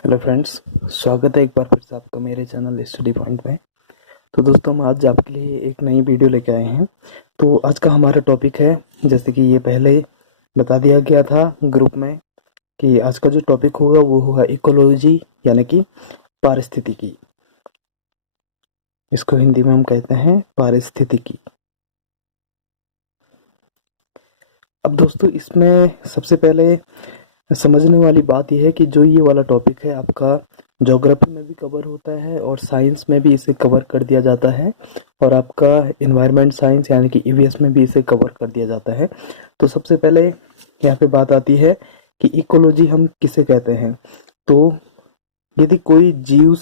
Hello friends, स्वागत है एक बार फिर से आपका मेरे चैनल स्टडी पॉइंट में। तो दोस्तों, हम आज आपके लिए एक नई वीडियो लेके आए हैं। तो आज का हमारा टॉपिक है, जैसे कि ये पहले बता दिया गया था ग्रुप में, कि आज का जो टॉपिक होगा वो होगा इकोलॉजी, यानी कि पारिस्थितिकी। इसको हिंदी में हम कहते हैं पारिस्थितिकी। अब दोस्तों, इसमें सबसे पहले समझने वाली बात यह है कि जो ये वाला टॉपिक है आपका ज्योग्राफी में भी कवर होता है और साइंस में भी इसे कवर कर दिया जाता है, और आपका इन्वायरमेंट साइंस यानी कि ईवीएस में भी इसे कवर कर दिया जाता है। तो सबसे पहले यहाँ पे बात आती है कि इकोलॉजी हम किसे कहते हैं। तो यदि कोई जीव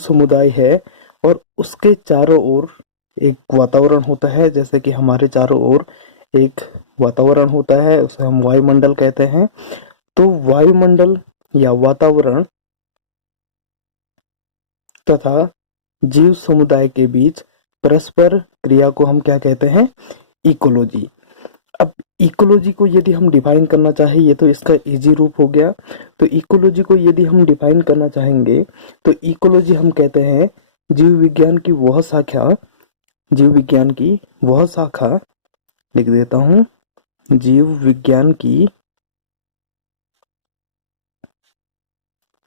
समुदाय है और उसके चारों ओर एक वातावरण होता है, जैसे कि हमारे चारों ओर एक वातावरण होता है, उसे हम वायुमंडल कहते हैं। तो वायुमंडल या वातावरण तथा जीव समुदाय के बीच परस्पर क्रिया को हम क्या कहते हैं? इकोलॉजी। अब इकोलॉजी को यदि हम डिफाइन करना चाहें, ये तो इसका इजी रूप हो गया। तो इकोलॉजी को यदि हम डिफाइन करना चाहेंगे तो इकोलॉजी हम कहते हैं जीव विज्ञान की वह शाखा, लिख देता हूँ, जीव विज्ञान की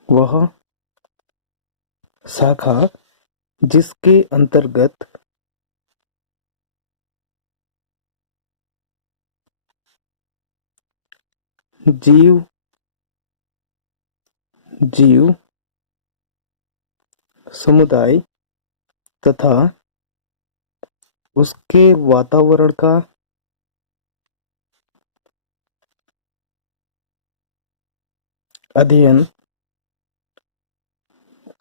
वह शाखा जिसके अंतर्गत जीव जीव समुदाय तथा उसके वातावरण का अध्ययन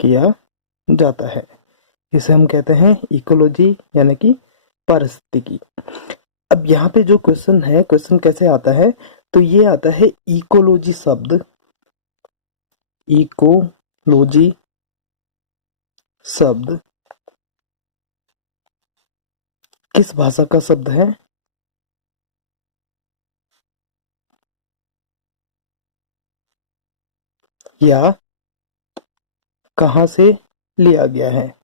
किया जाता है। इसे हम कहते हैं इकोलॉजी, यानी कि पारिस्थितिकी। अब यहाँ पे जो क्वेश्चन है, क्वेश्चन कैसे आता है? तो ये आता है इकोलॉजी शब्द किस भाषा का शब्द है? या कहाँ से लिया गया है?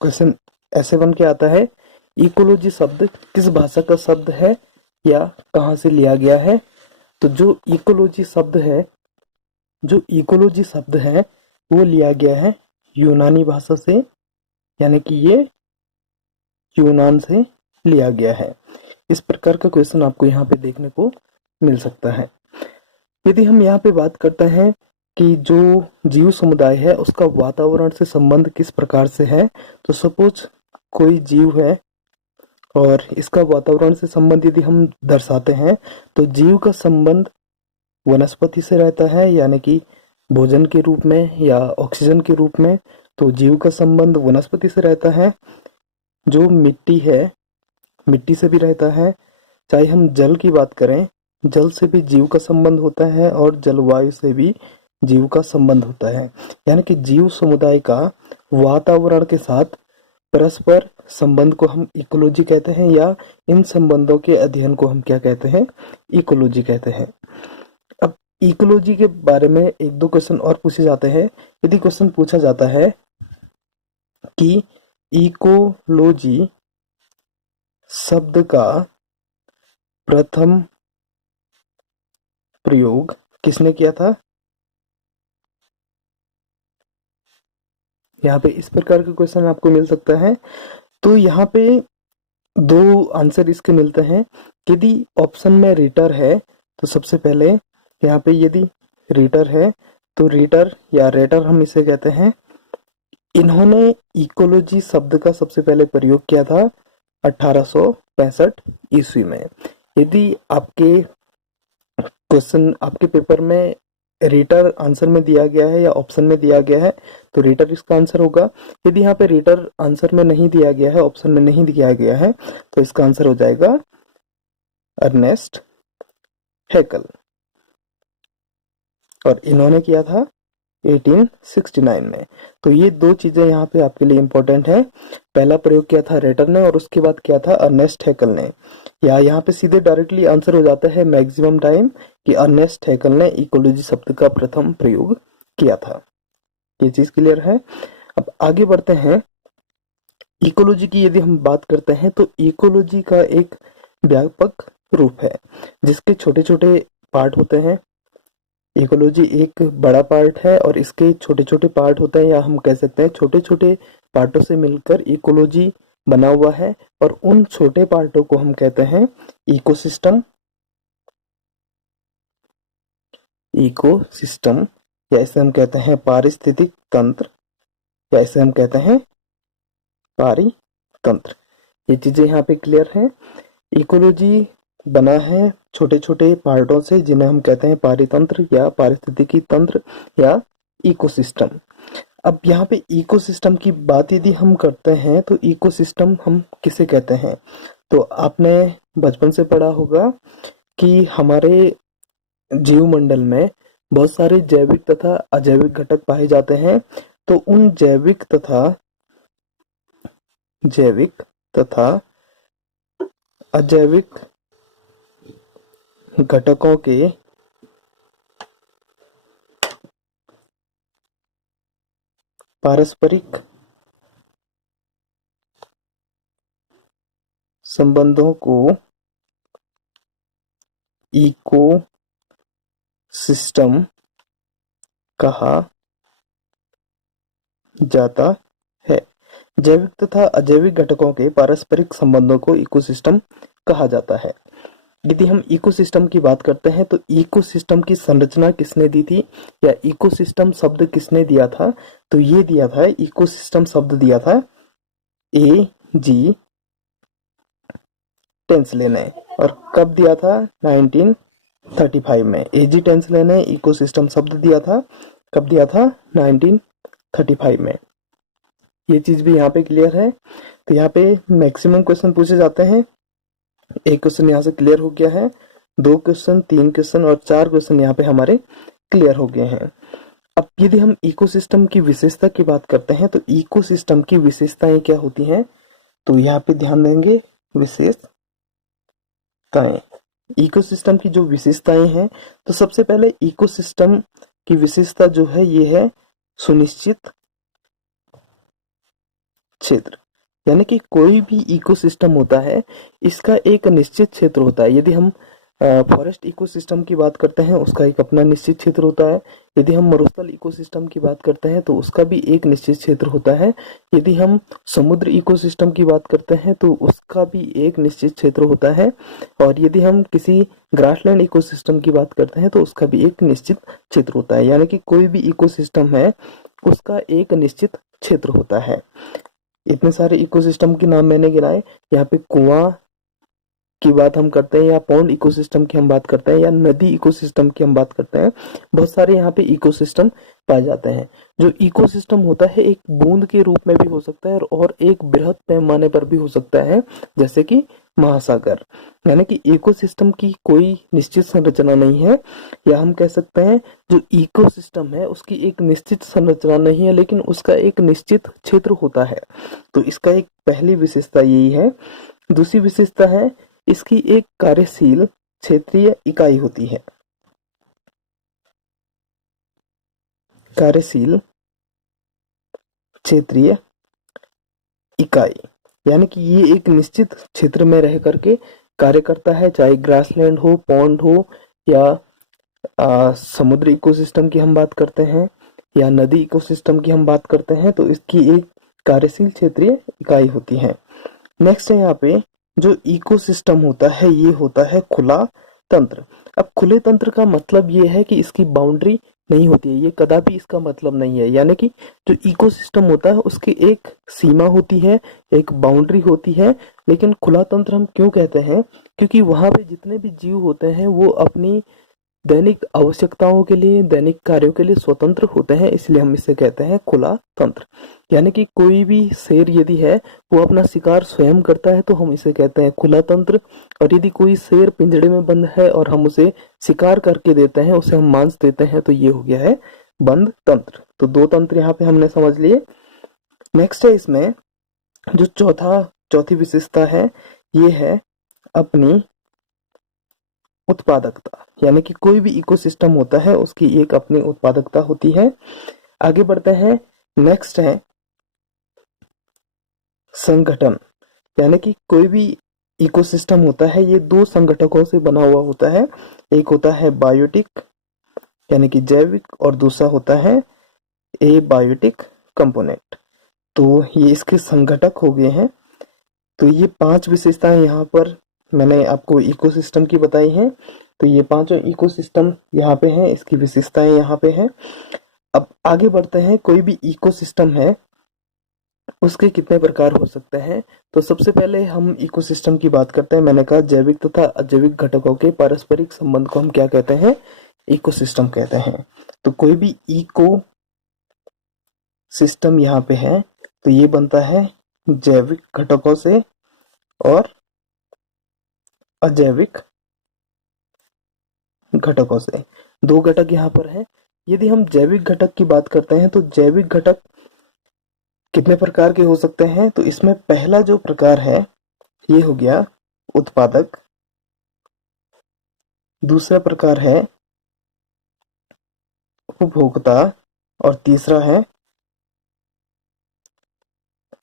क्वेश्चन ऐसे बन के आता है, इकोलॉजी शब्द किस भाषा का शब्द है या कहाँ से लिया गया है? तो जो इकोलॉजी शब्द है वो लिया गया है यूनानी भाषा से, यानी कि ये यूनान से लिया गया है। इस प्रकार का क्वेश्चन आपको यहाँ पे देखने को मिल सकता है। यदि हम यहाँ पे बात करते हैं कि जो जीव समुदाय है उसका वातावरण से संबंध किस प्रकार से है, तो सपोज कोई जीव है और इसका वातावरण से संबंध यदि हम दर्शाते हैं, तो जीव का संबंध वनस्पति से रहता है, यानी कि भोजन के रूप में या ऑक्सीजन के रूप में। तो जीव का संबंध वनस्पति से रहता है। जो मिट्टी है, मिट्टी से भी रहता है। चाहे हम जल की बात करें, जल से भी जीव का संबंध होता है और जलवायु से भी जीव का संबंध होता है। यानी कि जीव समुदाय का वातावरण के साथ परस्पर संबंध को हम इकोलॉजी कहते हैं, या इन संबंधों के अध्ययन को हम क्या कहते हैं? इकोलॉजी कहते हैं। अब इकोलॉजी के बारे में एक दो क्वेश्चन और पूछे जाते हैं। यदि क्वेश्चन पूछा जाता है कि इकोलॉजी शब्द का प्रथम प्रयोग किसने किया था? यहाँ पे इस प्रकार का क्वेश्चन आपको मिल सकता है। तो यहाँ पे दो आंसर इसके मिलते हैं। यदि ऑप्शन में रीटर है तो सबसे पहले यहाँ पे यदि रीटर है तो रीटर या रेटर हम इसे कहते हैं, इन्होंने इकोलॉजी शब्द का सबसे पहले प्रयोग किया था 1865 ईस्वी में। यदि आपके क्वेश्चन आपके पेपर में रीटर आंसर में दिया गया है या ऑप्शन में दिया गया है तो रीटर इसका आंसर होगा। यदि यहाँ पे रीटर आंसर में नहीं दिया गया है, ऑप्शन में नहीं दिया गया है, तो इसका आंसर हो जाएगा अर्नेस्ट हैकल। और इन्होंने किया था 1869 में। तो ये दो चीजें यहाँ पे आपके लिए इंपॉर्टेंट है। पहला प्रयोग किया था रेटर ने और उसके बाद किया था अर्नेस्ट हैकल ने। या यहाँ पे सीधे डायरेक्टली आंसर हो जाता है मैक्सिमम टाइम कि अर्नेस्ट हैकल ने इकोलॉजी शब्द का प्रथम प्रयोग किया था। ये चीज क्लियर है। अब आगे बढ़ते हैं। इकोलॉजी की यदि हम बात करते हैं तो इकोलॉजी का एक व्यापक रूप है जिसके छोटे छोटे पार्ट होते हैं। इकोलॉजी एक बड़ा पार्ट है और इसके छोटे छोटे पार्ट होते हैं, या हम कह सकते हैं छोटे छोटे पार्टों से मिलकर इकोलॉजी बना हुआ है। और उन छोटे पार्टों को हम कहते हैं इकोसिस्टम। इकोसिस्टम या इसे हम कहते हैं पारिस्थितिक तंत्र, या इसे हम कहते हैं पारितंत्र। ये चीजें यहाँ पे क्लियर है। इकोलॉजी बना है छोटे छोटे पार्टों से जिन्हें हम कहते हैं पारितंत्र या पारिस्थितिकी तंत्र या इकोसिस्टम। अब यहाँ पे इकोसिस्टम की बात यदि हम करते हैं तो इकोसिस्टम हम किसे कहते हैं? तो आपने बचपन से पढ़ा होगा कि हमारे जीवमंडल में बहुत सारे जैविक तथा अजैविक घटक पाए जाते हैं। तो उन जैविक तथा अजैविक घटकों के पारस्परिक संबंधों को इकोसिस्टम कहा जाता है। जैविक तथा अजैविक घटकों के पारस्परिक संबंधों को इकोसिस्टम कहा जाता है। यदि हम इकोसिस्टम की बात करते हैं तो इकोसिस्टम की संरचना किसने दी थी या इकोसिस्टम शब्द किसने दिया था? तो ये दिया था, इकोसिस्टम शब्द दिया था A.G. टेंसले ने। और कब दिया था? 1935 में। A.G. टेंसले ने इकोसिस्टम शब्द दिया था। कब दिया था? 1935 में। ये चीज भी यहाँ पे क्लियर है। तो यहाँ पे मैक्सिमम क्वेश्चन पूछे जाते हैं। एक क्वेश्चन यहाँ से क्लियर हो गया है, 2 क्वेश्चन, 3 क्वेश्चन और 4 क्वेश्चन यहाँ पे हमारे क्लियर हो गए हैं। अब यदि हम इकोसिस्टम की विशेषता की बात करते हैं तो इकोसिस्टम की विशेषताएं क्या होती हैं? तो यहाँ पे ध्यान देंगे, विशेषताएं। इकोसिस्टम की जो विशेषताएं हैं, तो सबसे पहले इकोसिस्टम की विशेषता जो है ये है सुनिश्चित क्षेत्र। यानी कि कोई भी इकोसिस्टम होता है इसका एक निश्चित क्षेत्र होता है। यदि हम फॉरेस्ट इकोसिस्टम की बात करते हैं उसका एक अपना निश्चित क्षेत्र होता है। यदि हम मरुस्थल इकोसिस्टम की बात करते हैं तो उसका भी एक निश्चित क्षेत्र होता है। यदि हम समुद्र इकोसिस्टम की बात करते हैं तो उसका भी एक निश्चित क्षेत्र होता है। और यदि हम किसी ग्रासलैंड इकोसिस्टम की बात करते हैं तो उसका भी एक निश्चित क्षेत्र होता है। यानी कि कोई भी इकोसिस्टम है उसका एक निश्चित क्षेत्र होता है। इतने सारे इकोसिस्टम के नाम मैंने गिनाए। यहाँ पे कुआं की बात हम करते हैं या पॉन्ड इकोसिस्टम की हम बात करते हैं या नदी इकोसिस्टम की हम बात करते हैं। बहुत सारे यहाँ पे इकोसिस्टम पाए जाते हैं। जो इकोसिस्टम होता है एक बूंद के रूप में भी हो सकता है और एक बृहद पैमाने पर भी हो सकता है, जैसे कि महासागर। यानी कि इकोसिस्टम की कोई निश्चित संरचना नहीं है, या हम कह सकते हैं जो इकोसिस्टम है उसकी एक निश्चित संरचना नहीं है लेकिन उसका एक निश्चित क्षेत्र होता है। तो इसका एक पहली विशेषता यही है। दूसरी विशेषता है इसकी एक कार्यशील क्षेत्रीय इकाई होती है। कार्यशील क्षेत्रीय इकाई यानी कि ये एक निश्चित क्षेत्र में रह करके कार्य करता है, चाहे ग्रासलैंड हो, पॉन्ड हो या समुद्र इकोसिस्टम की हम बात करते हैं या नदी इकोसिस्टम की हम बात करते हैं, तो इसकी एक कार्यशील क्षेत्रीय इकाई होती है। नेक्स्ट है यहाँ पे जो इकोसिस्टम होता है ये होता है खुला तंत्र। अब खुले तंत्र का मतलब ये है कि इसकी बाउंड्री नहीं होती है, ये कदापि इसका मतलब नहीं है। यानी कि जो इकोसिस्टम होता है उसकी एक सीमा होती है, एक बाउंड्री होती है। लेकिन खुला तंत्र हम क्यों कहते हैं? क्योंकि वहां पे जितने भी जीव होते हैं वो अपनी दैनिक आवश्यकताओं के लिए, दैनिक कार्यों के लिए स्वतंत्र होते हैं, इसलिए हम इसे कहते हैं खुला तंत्र। यानी कि कोई भी शेर यदि है वो अपना शिकार स्वयं करता है तो हम इसे कहते हैं खुला तंत्र। और यदि कोई शेर पिंजड़े में बंद है और हम उसे शिकार करके देते हैं, उसे हम मांस देते हैं, तो ये हो गया है बंद तंत्र। तो दो तंत्र यहाँ पे हमने समझ लिए। नेक्स्ट है इसमें जो चौथी विशेषता है, ये है अपनी उत्पादकता, यानी कि कोई भी इकोसिस्टम होता है उसकी एक अपनी उत्पादकता होती है। आगे बढ़ते हैं। नेक्स्ट है संगठन, यानी कि कोई भी इकोसिस्टम होता है ये दो संगठकों से बना हुआ होता है। एक होता है बायोटिक यानी कि जैविक, और दूसरा होता है एबायोटिक कंपोनेंट। तो ये इसके संगठक हो गए हैं। तो ये 5 विशेषताएं यहाँ पर मैंने आपको इकोसिस्टम की बताई हैं। तो ये पांचों इकोसिस्टम यहाँ पे हैं, इसकी विशेषताएं यहाँ पे हैं। अब आगे बढ़ते हैं। कोई भी इकोसिस्टम है उसके कितने प्रकार हो सकते हैं। तो सबसे पहले हम इकोसिस्टम की बात करते हैं। मैंने कहा जैविक तथा अजैविक घटकों के पारस्परिक संबंध को हम क्या कहते हैं, इकोसिस्टम कहते हैं। तो कोई भी इको सिस्टम यहाँ पे है तो ये बनता है जैविक घटकों से और अजैविक घटकों से। दो घटक यहाँ पर है। यदि हम जैविक घटक की बात करते हैं तो जैविक घटक कितने प्रकार के हो सकते हैं। तो इसमें पहला जो प्रकार है ये हो गया उत्पादक, दूसरा प्रकार है उपभोक्ता, और तीसरा है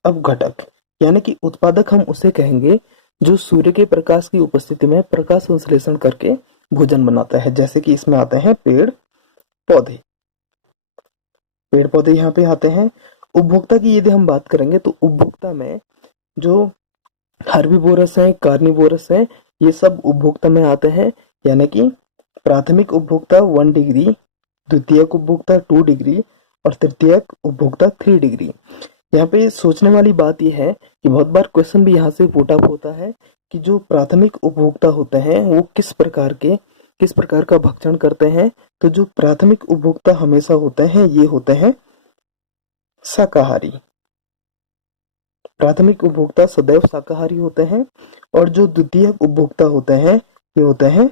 अपघटक। यानी कि उत्पादक हम उसे कहेंगे जो सूर्य के प्रकाश की उपस्थिति में प्रकाश संश्लेषण करके भोजन बनाता है, जैसे कि इसमें आते हैं पेड़ पौधे। पेड़ पौधे यहाँ पे आते हैं। उपभोक्ता की यदि हम बात करेंगे तो उपभोक्ता में जो हर्बीवोरस है, कार्निवोरस है, ये सब उपभोक्ता में आते हैं। यानी कि प्राथमिक उपभोक्ता 1 डिग्री, द्वितीयक उपभोक्ता 2 डिग्री और तृतीयक उपभोक्ता 3 डिग्री। यहाँ पे सोचने वाली बात यह है कि बहुत बार क्वेश्चन भी यहाँ से पुट अप होता है कि जो प्राथमिक उपभोक्ता होते हैं वो किस प्रकार का भक्षण करते हैं। तो जो प्राथमिक उपभोक्ता हमेशा होते हैं ये होते हैं शाकाहारी। प्राथमिक उपभोक्ता सदैव शाकाहारी होते हैं। और जो द्वितीयक उपभोक्ता होते हैं ये होते हैं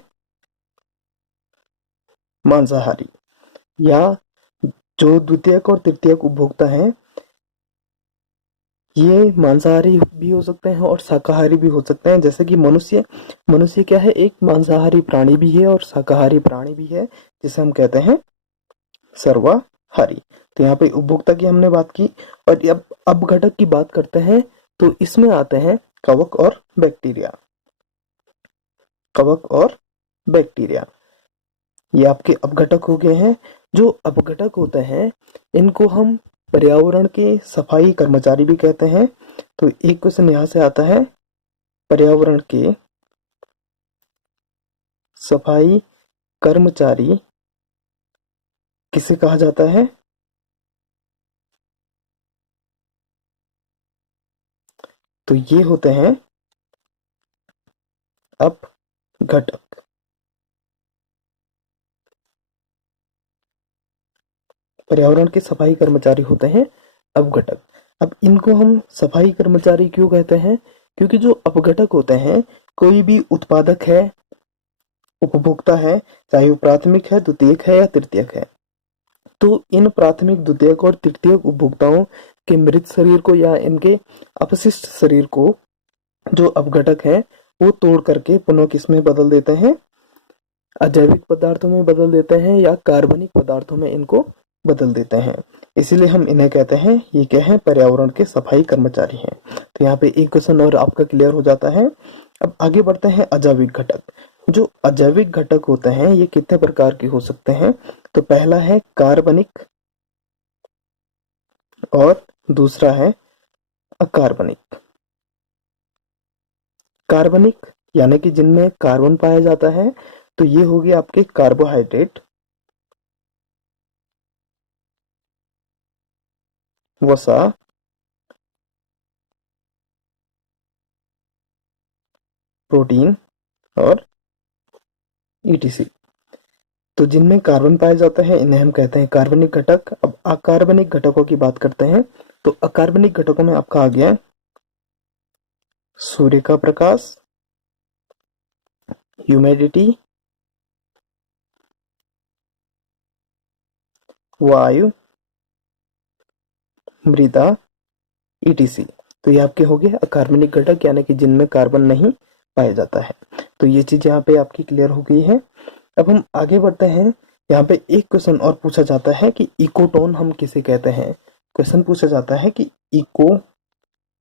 मांसाहारी। या जो द्वितीयक और तृतीयक उपभोक्ता हैं ये मांसाहारी भी हो सकते हैं और शाकाहारी भी हो सकते हैं। जैसे कि मनुष्य क्या है, एक मांसाहारी प्राणी भी है और शाकाहारी प्राणी भी है, जिसे हम कहते हैं सर्वाहारी। तो यहाँ पे उपभोक्ता की हमने बात की। और अब अपघटक की बात करते हैं तो इसमें आते हैं कवक और बैक्टीरिया। कवक और बैक्टीरिया ये आपके अपघटक हो गए हैं। जो अपघटक होते हैं इनको हम पर्यावरण के सफाई कर्मचारी भी कहते हैं। तो एक क्वेश्चन यहाँ से आता है, पर्यावरण के सफाई कर्मचारी किसे कहा जाता है। तो ये होते हैं अपघटक। पर्यावरण के सफाई कर्मचारी होते हैं अपघटक। अब इनको हम सफाई कर्मचारी क्यों कहते हैं, क्योंकि जो अपघटक होते हैं कोई भी उत्पादक है, उपभोक्ता है, चाहे वो प्राथमिक है, द्वितीयक है या तृतीयक है, तो इन प्राथमिक, द्वितीयक और तृतीयक उपभोक्ताओं के मृत शरीर को या इनके अपशिष्ट शरीर को जो अपघटक है वो तोड़ करके पुनः किसमें बदल देते हैं, अजैविक पदार्थों में बदल देते हैं या कार्बनिक पदार्थों में इनको बदल देते हैं। इसीलिए हम इन्हें कहते हैं, ये क्या है, पर्यावरण के सफाई कर्मचारी हैं। तो यहाँ पे एक क्वेश्चन और आपका क्लियर हो जाता है। अब आगे बढ़ते हैं अजैविक घटक। जो अजैविक घटक होते हैं ये कितने प्रकार के हो सकते हैं। तो पहला है कार्बनिक और दूसरा है अकार्बनिक। कार्बनिक यानी कि जिनमें कार्बन पाया जाता है, तो ये हो गए आपके कार्बोहाइड्रेट, वसा, प्रोटीन और ईटीसी। तो जिनमें कार्बन पाया जाता है इन्हें हम कहते हैं कार्बनिक घटक। अब अकार्बनिक घटकों की बात करते हैं। तो अकार्बनिक घटकों में आपका आ गया सूर्य का प्रकाश, ह्यूमिडिटी, वायु, मृदा, ईटीसी। तो ये आपके हो गए अकार्बनिक घटक, यानी कि जिनमें कार्बन नहीं पाया जाता है। तो ये चीज यहाँ पे आपकी क्लियर हो गई है। अब हम आगे बढ़ते हैं। यहाँ पे एक क्वेश्चन और पूछा जाता है कि इकोटोन हम किसे कहते हैं। क्वेश्चन पूछा जाता है कि इकोटोन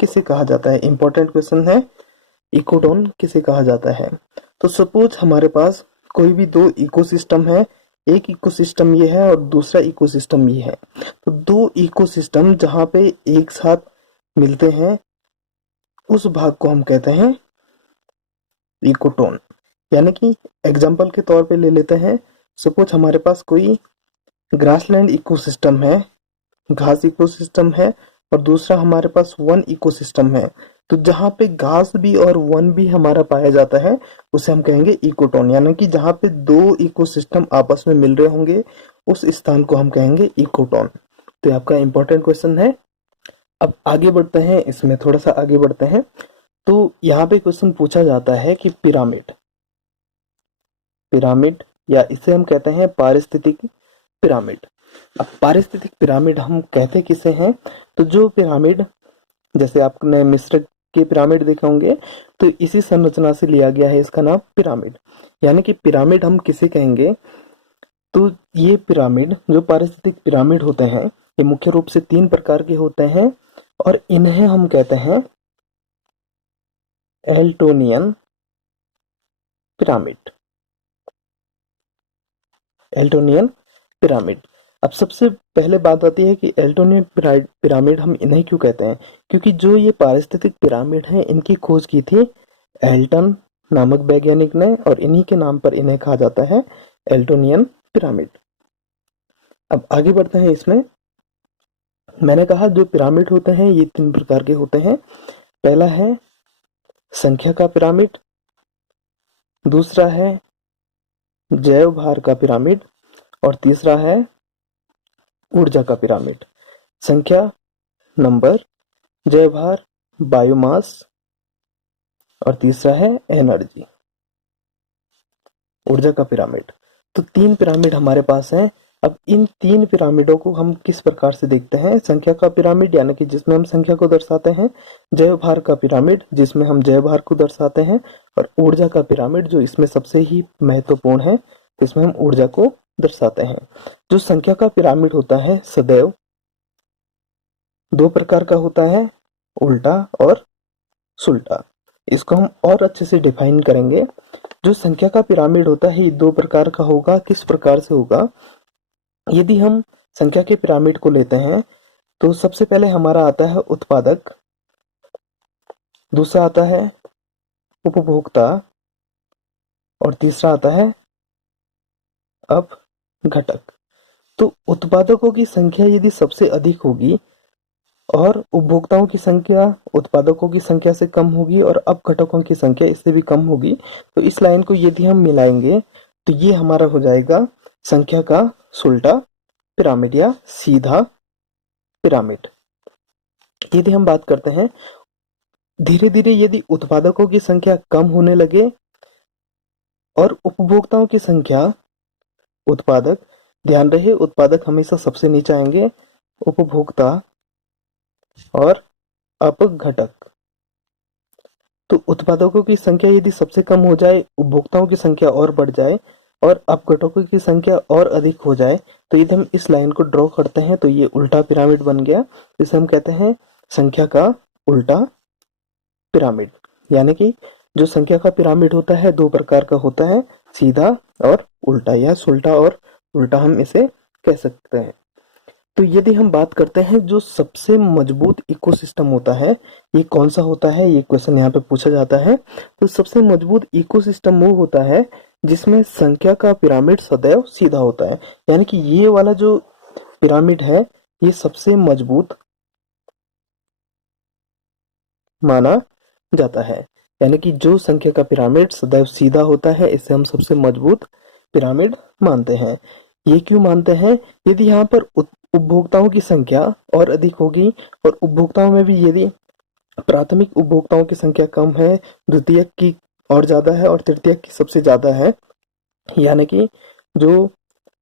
किसे कहा जाता है। इंपॉर्टेंट क्वेश्चन है, इकोटोन किसे कहा जाता है। तो सपोज हमारे पास कोई भी दो इकोसिस्टम है, एक इकोसिस्टम ये है और दूसरा इकोसिस्टम ये है। तो दो इकोसिस्टम जहां पे एक साथ मिलते हैं उस भाग को हम कहते हैं इकोटोन। यानी कि एग्जाम्पल के तौर पे ले लेते हैं, सपोज हमारे पास कोई ग्रासलैंड इकोसिस्टम है, घास इकोसिस्टम है, और दूसरा हमारे पास वन इकोसिस्टम है। तो जहाँ पे घास भी और वन भी हमारा पाया जाता है उसे हम कहेंगे इकोटोन। यानी कि जहाँ पे दो इकोसिस्टम आपस में मिल रहे होंगे उस स्थान को हम कहेंगे इकोटोन। तो ये आपका इंपॉर्टेंट क्वेश्चन है। अब आगे बढ़ते हैं, इसमें थोड़ा सा आगे बढ़ते हैं। तो यहाँ पे क्वेश्चन पूछा जाता है कि पिरामिड, पिरामिड या इसे हम कहते हैं पारिस्थितिक पिरामिड। अब पारिस्थितिक पिरामिड हम कहते किसे हैं। तो जो पिरामिड, जैसे आपने मिस्र के पिरामिड देखे होंगे, तो इसी संरचना से लिया गया है इसका नाम पिरामिड। यानी कि पिरामिड हम किसे कहेंगे। तो ये पिरामिड, जो पारिस्थितिक पिरामिड होते हैं, ये मुख्य रूप से 3 प्रकार के होते हैं और इन्हें हम कहते हैं एल्टोनियन पिरामिड। एल्टोनियन पिरामिड। अब सबसे पहले बात आती है कि एल्टोनियन पिरामिड हम इन्हें क्यों कहते हैं। क्योंकि जो ये पारिस्थितिक पिरामिड हैं इनकी खोज की थी एल्टन नामक वैज्ञानिक ने, और इन्हीं के नाम पर इन्हें कहा जाता है एल्टोनियन पिरामिड। अब आगे बढ़ते हैं। इसमें मैंने कहा जो पिरामिड होते हैं ये 3 प्रकार के होते हैं। पहला है संख्या का पिरामिड, दूसरा है जैव भार का पिरामिड, और तीसरा है ऊर्जा का पिरामिड। संख्या नंबर, जैव भार बायोमास, और तीसरा है एनर्जी ऊर्जा का पिरामिड। तो 3 पिरामिड हमारे पास हैं। अब इन 3 पिरामिडों को हम किस प्रकार से देखते हैं। संख्या का पिरामिड यानी कि जिसमें हम संख्या को दर्शाते हैं, जैव भार का पिरामिड जिसमें हम जैव भार को दर्शाते हैं, और ऊर्जा का पिरामिड जो इसमें सबसे ही महत्वपूर्ण है, इसमें हम ऊर्जा को दर्शाते हैं। जो संख्या का पिरामिड होता है सदैव 2 प्रकार का होता है, उल्टा और सुल्टा। इसको हम और अच्छे से डिफाइन करेंगे। जो संख्या का पिरामिड होता है ये 2 प्रकार का होगा। किस प्रकार से होगा। यदि हम संख्या के पिरामिड को लेते हैं तो सबसे पहले हमारा आता है उत्पादक, दूसरा आता है उपभोक्ता, और तीसरा आता है अपघटक। तो उत्पादकों की संख्या यदि सबसे अधिक होगी और उपभोक्ताओं की संख्या उत्पादकों की संख्या से कम होगी और अपघटकों की संख्या इससे भी कम होगी, तो इस लाइन को यदि हम मिलाएंगे तो ये हमारा हो जाएगा संख्या का सुल्टा पिरामिड या सीधा पिरामिड। यदि हम बात करते हैं, धीरे धीरे यदि उत्पादकों की संख्या कम होने लगे और उपभोक्ताओं की संख्या, उत्पादक, ध्यान रहे उत्पादक हमेशा सबसे नीचे आएंगे, उपभोक्ता और अपघटक। तो उत्पादकों की संख्या यदि सबसे कम हो जाए, उपभोक्ताओं की संख्या और बढ़ जाए और अपघटकों की संख्या और अधिक हो जाए, तो यदि हम इस लाइन को ड्रॉ करते हैं तो ये उल्टा पिरामिड बन गया। इसे हम कहते हैं संख्या का उल्टा पिरामिड। यानी कि जो संख्या का पिरामिड होता है 2 प्रकार का होता है, सीधा और उल्टा, या सुल्टा और उल्टा हम इसे कह सकते हैं। तो यदि हम बात करते हैं जो सबसे मजबूत इकोसिस्टम होता है ये कौन सा होता है, ये क्वेश्चन यहाँ पे पूछा जाता है। तो सबसे मजबूत इकोसिस्टम वो होता है जिसमें संख्या का पिरामिड सदैव सीधा होता है। यानी कि ये वाला जो पिरामिड है ये सबसे मजबूत माना जाता है। यानी कि जो संख्या का पिरामिड सदैव सीधा होता है इसे हम सबसे मजबूत पिरामिड मानते हैं। ये क्यों मानते हैं। यदि यहाँ पर उपभोक्ताओं की संख्या और अधिक होगी और उपभोक्ताओं में भी यदि प्राथमिक उपभोक्ताओं की संख्या कम है, द्वितीयक की और ज्यादा है और तृतीयक की सबसे ज्यादा है, यानी कि जो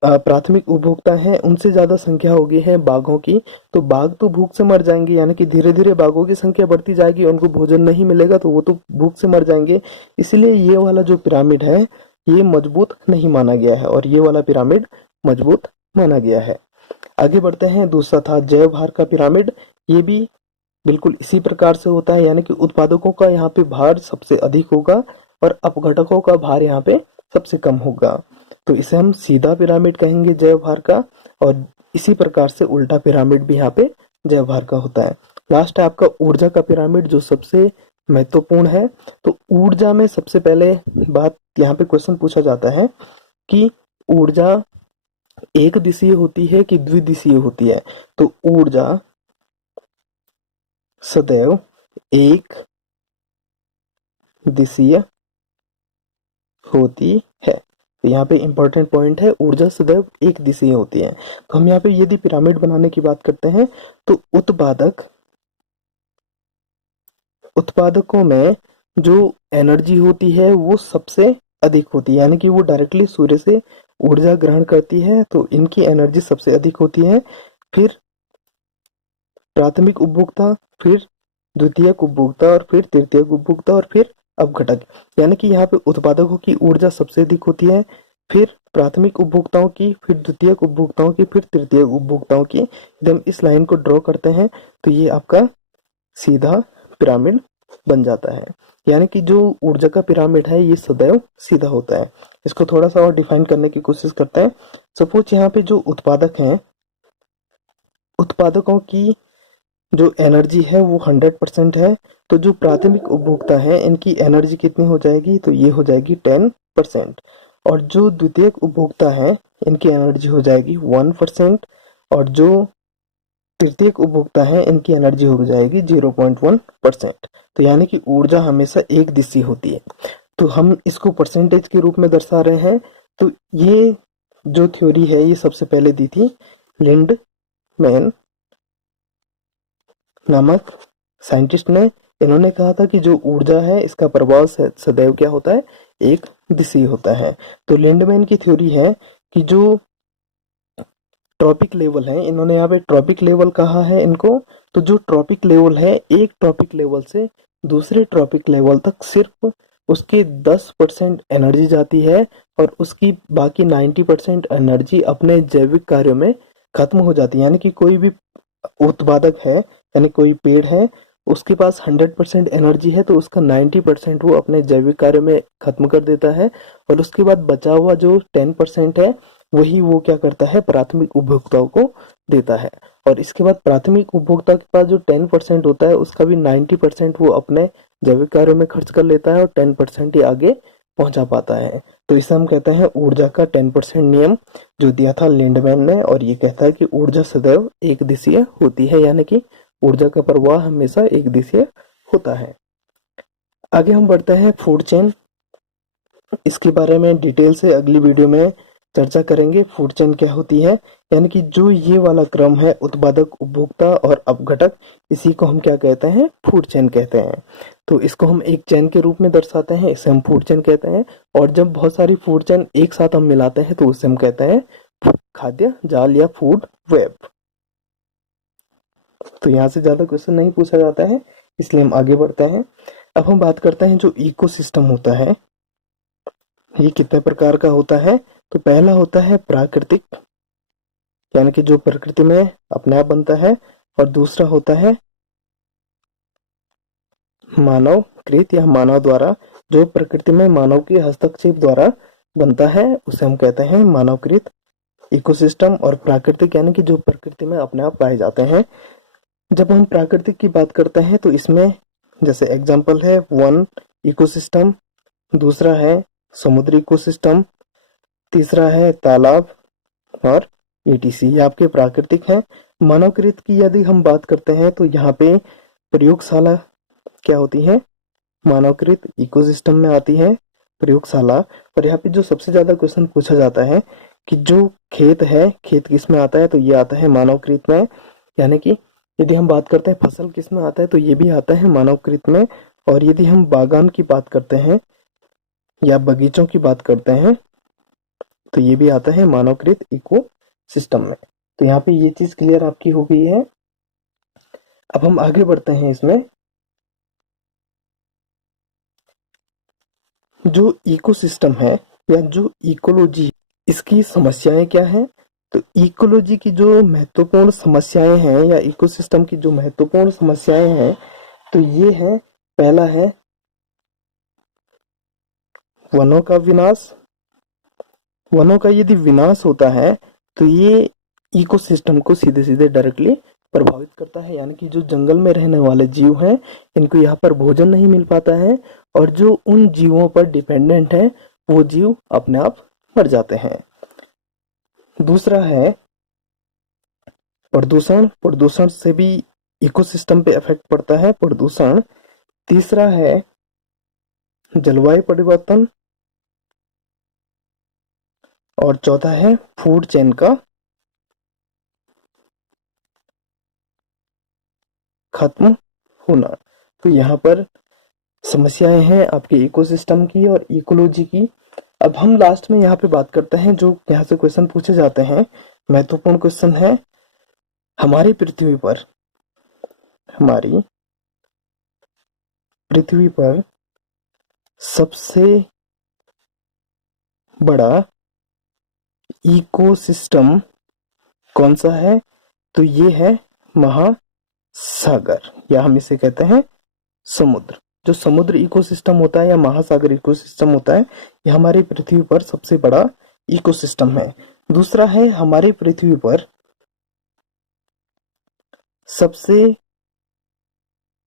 प्राथमिक उपभोक्ता हैं उनसे ज़्यादा संख्या हो गई है बाघों की, तो बाघ तो भूख से मर जाएंगे, यानी कि धीरे धीरे बाघों की संख्या बढ़ती जाएगी, उनको भोजन नहीं मिलेगा तो वो तो भूख से मर जाएंगे। इसलिए ये वाला जो पिरामिड है ये मजबूत नहीं माना गया है और ये वाला पिरामिड मजबूत माना गया है। आगे बढ़ते हैं, दूसरा था जैव भार का पिरामिड। ये भी बिल्कुल इसी प्रकार से होता है, यानी कि उत्पादकों का यहाँ पे भार सबसे अधिक होगा और अपघटकों का भार यहाँ पे सबसे कम होगा। तो इसे हम सीधा पिरामिड कहेंगे जैव भार का, और इसी प्रकार से उल्टा पिरामिड भी यहाँ पे जैव भार का होता है। लास्ट है आपका ऊर्जा का पिरामिड, जो सबसे महत्वपूर्ण है। तो ऊर्जा में सबसे पहले बात यहाँ पे क्वेश्चन पूछा जाता है कि ऊर्जा एक दिशीय होती है कि द्विदिशीय होती है। तो ऊर्जा सदैव एक दिशीय होती है। तो यहाँ पे इंपॉर्टेंट पॉइंट है, ऊर्जा सदैव एक दिशीय होती है। तो हम यहाँ पे यदि पिरामिड बनाने की बात करते हैं तो उत्पादकों में जो एनर्जी होती है वो सबसे अधिक होती है, यानी कि वो डायरेक्टली सूर्य से ऊर्जा ग्रहण करती है, तो इनकी एनर्जी सबसे अधिक होती है। फिर प्राथमिक उपभोक्ता, फिर द्वितीयक उपभोक्ता, और फिर तृतीयक उपभोक्ता, और फिर अपघटक। यानी कि यहाँ पे उत्पादकों की ऊर्जा सबसे अधिक होती है, फिर प्राथमिक उपभोक्ताओं की, फिर द्वितीयक उपभोक्ताओं की, फिर तृतीयक उपभोक्ताओं की। यदि हम इस लाइन को ड्रॉ करते हैं तो ये आपका सीधा पिरामिड बन जाता है। यानी कि जो ऊर्जा का पिरामिड है ये सदैव सीधा होता है। इसको थोड़ा सा और डिफाइन करने की कोशिश करते हैं। सपोज यहाँ पे जो उत्पादक हैं, उत्पादकों की जो एनर्जी है वो 100% है, तो जो प्राथमिक उपभोक्ता है इनकी एनर्जी कितनी हो जाएगी, तो ये हो जाएगी 10%। और जो द्वितीयक उपभोक्ता है इनकी एनर्जी हो जाएगी 1%, और जो तृतीयक उपभोक्ता है इनकी एनर्जी हो जाएगी 0.1%। तो यानी कि ऊर्जा हमेशा एक दिशीय होती है। तो हम इसको परसेंटेज के रूप में दर्शा रहे हैं। तो ये जो थ्योरी है ये सबसे पहले दी थी लिंडमैन नामक साइंटिस्ट ने। इन्होंने कहा था कि जो ऊर्जा है इसका प्रभाव सदैव क्या होता है, एक दिशीय होता है। तो लिंडमैन की थ्योरी है कि जो ट्रॉपिक लेवल है, इन्होंने यहाँ पे ट्रॉपिक लेवल कहा है इनको, तो जो ट्रॉपिक लेवल है एक ट्रॉपिक लेवल से दूसरे ट्रॉपिक लेवल तक सिर्फ उसके 10% एनर्जी जाती है और उसकी बाकी 90% एनर्जी अपने जैविक कार्यों में खत्म हो जाती है। यानी कि कोई भी उत्पादक है, यानी कोई पेड़ है, उसके पास 100% एनर्जी है तो उसका 90% वो अपने जैविक कार्य में खत्म कर देता है, और उसके बाद बचा हुआ जो 10% है वही वो क्या करता है, प्राथमिक उपभोक्ताओं को देता है। और इसके बाद प्राथमिक उपभोक्ता के पास जो 10% होता है उसका भी 90% वो अपने जैविक कार्यों में खर्च कर लेता है और 10% ही आगे पहुंचा पाता है। तो इसे हम कहते हैं ऊर्जा का 10% नियम, जो दिया था लिंडमैन ने, और ये कहता है कि ऊर्जा सदैव एक दिशीय होती है, यानी कि ऊर्जा का प्रवाह हमेशा एक दिशीय होता है। आगे हम बढ़ते हैं फूड चेन। इसके बारे में डिटेल से अगली वीडियो में चर्चा करेंगे। फूड चेन क्या होती है, यानी कि जो ये वाला क्रम है उत्पादक, उपभोक्ता और अपघटक, इसी को हम क्या कहते हैं, फूड चेन कहते हैं। तो इसको हम एक चेन के रूप में दर्शाते हैं, इसे हम फूड चेन कहते हैं। और जब बहुत सारी फूड चेन एक साथ हम मिलाते हैं तो उसे हम कहते हैं खाद्य जाल या फूड वेब। तो यहाँ से ज्यादा क्वेश्चन नहीं पूछा जाता है, इसलिए हम आगे बढ़ते हैं। अब हम बात करते हैं जो इकोसिस्टम होता है ये कितने प्रकार का होता है। तो पहला होता है प्राकृतिक, यानी कि जो प्रकृति में अपने आप बनता है, और दूसरा होता है मानवकृत या मानव द्वारा, जो प्रकृति में मानव के हस्तक्षेप द्वारा बनता है उसे हम कहते हैं मानवकृत इकोसिस्टम। और प्राकृतिक यानी कि जो प्रकृति में अपने आप पाए जाते हैं। जब हम प्राकृतिक की बात करते हैं तो इसमें जैसे एग्जांपल है वन इकोसिस्टम, दूसरा है समुद्री इकोसिस्टम, तीसरा है तालाब, और ETC, ये आपके प्राकृतिक हैं। मानवकृत की यदि हम बात करते हैं तो यहाँ पे प्रयोगशाला क्या होती है, मानवकृत इकोसिस्टम में आती है प्रयोगशाला। और यहाँ पे जो सबसे ज्यादा क्वेश्चन पूछा जाता है कि जो खेत है, खेत किस में आता है, तो ये आता है मानवकृत में। यानी कि यदि हम बात करते हैं फसल किस में आता है, तो ये भी आता है मानवकृत में। और यदि हम बागान की बात करते हैं या बगीचों की बात करते हैं तो ये भी आता है मानवकृत इको सिस्टम में। तो यहाँ पे ये चीज क्लियर आपकी हो गई है। अब हम आगे बढ़ते हैं। इसमें जो इकोसिस्टम है या जो इकोलॉजी, इसकी समस्याएं क्या हैं? तो इकोलॉजी की जो महत्वपूर्ण समस्याएं हैं या इकोसिस्टम की जो महत्वपूर्ण समस्याएं हैं, तो ये है, पहला है वनों का विनाश। वनों का यदि विनाश होता है तो ये इकोसिस्टम को सीधे सीधे डायरेक्टली प्रभावित करता है, यानी कि जो जंगल में रहने वाले जीव हैं, इनको यहाँ पर भोजन नहीं मिल पाता है, और जो उन जीवों पर डिपेंडेंट है वो जीव अपने आप मर जाते हैं। दूसरा है प्रदूषण। प्रदूषण से भी इकोसिस्टम पे इफेक्ट पड़ता है, प्रदूषण। तीसरा है जलवायु परिवर्तन, और चौथा है फूड चेन का खत्म होना। तो यहाँ पर समस्याएं हैं आपके इकोसिस्टम की और इकोलॉजी की। अब हम लास्ट में यहाँ पे बात करते हैं, जो यहाँ से क्वेश्चन पूछे जाते हैं, महत्वपूर्ण क्वेश्चन है, हमारी पृथ्वी पर सबसे बड़ा इकोसिस्टम कौन सा है? तो ये है महासागर, या हम इसे कहते हैं समुद्र। जो समुद्र इकोसिस्टम होता है या महासागर इकोसिस्टम होता है, ये हमारी पृथ्वी पर सबसे बड़ा इकोसिस्टम है। दूसरा है हमारी पृथ्वी पर सबसे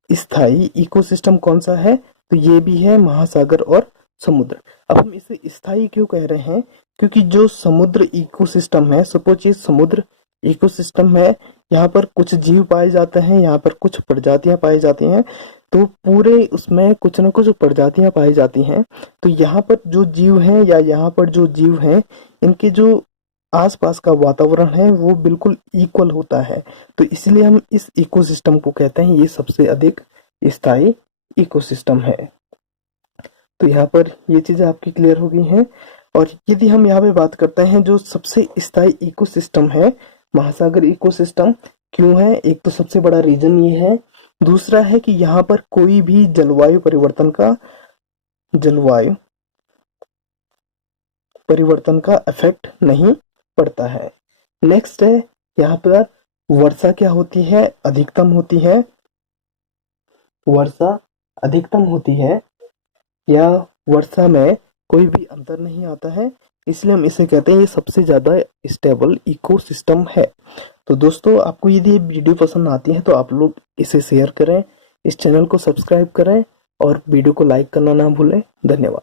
स्थायी इकोसिस्टम कौन सा है? तो ये भी है महासागर और समुद्र। अब हम इसे स्थायी क्यों कह रहे हैं? क्योंकि जो समुद्र इकोसिस्टम है, सपोज ये समुद्र इकोसिस्टम है, यहाँ पर कुछ जीव पाए जाते हैं, यहाँ पर कुछ प्रजातियां पाई जाती हैं, तो पूरे उसमें कुछ न कुछ प्रजातियां पाई जाती हैं। तो यहाँ पर जो जीव हैं या यहाँ पर जो जीव हैं, इनके जो आसपास का वातावरण है वो बिल्कुल इक्वल होता है। तो इसलिए हम इस इकोसिस्टम को कहते हैं ये सबसे अधिक स्थायी इकोसिस्टम है। तो यहाँ पर ये चीजें आपकी क्लियर हो गई हैं। और यदि हम यहाँ पे बात करते हैं, जो सबसे स्थायी इकोसिस्टम है महासागर इकोसिस्टम क्यों है? एक तो सबसे बड़ा रीजन ये है। दूसरा है कि यहाँ पर कोई भी जलवायु परिवर्तन का इफेक्ट नहीं पड़ता है। नेक्स्ट है यहाँ पर वर्षा क्या होती है? अधिकतम होती है। वर्षा अधिकतम होती है, या वर्षा में कोई भी अंतर नहीं आता है, इसलिए हम इसे कहते हैं ये सबसे ज्यादा स्टेबल इकोसिस्टम है। तो दोस्तों, आपको यदि ये वीडियो पसंद आती है तो आप लोग इसे शेयर करें, इस चैनल को सब्सक्राइब करें और वीडियो को लाइक करना ना भूलें। धन्यवाद।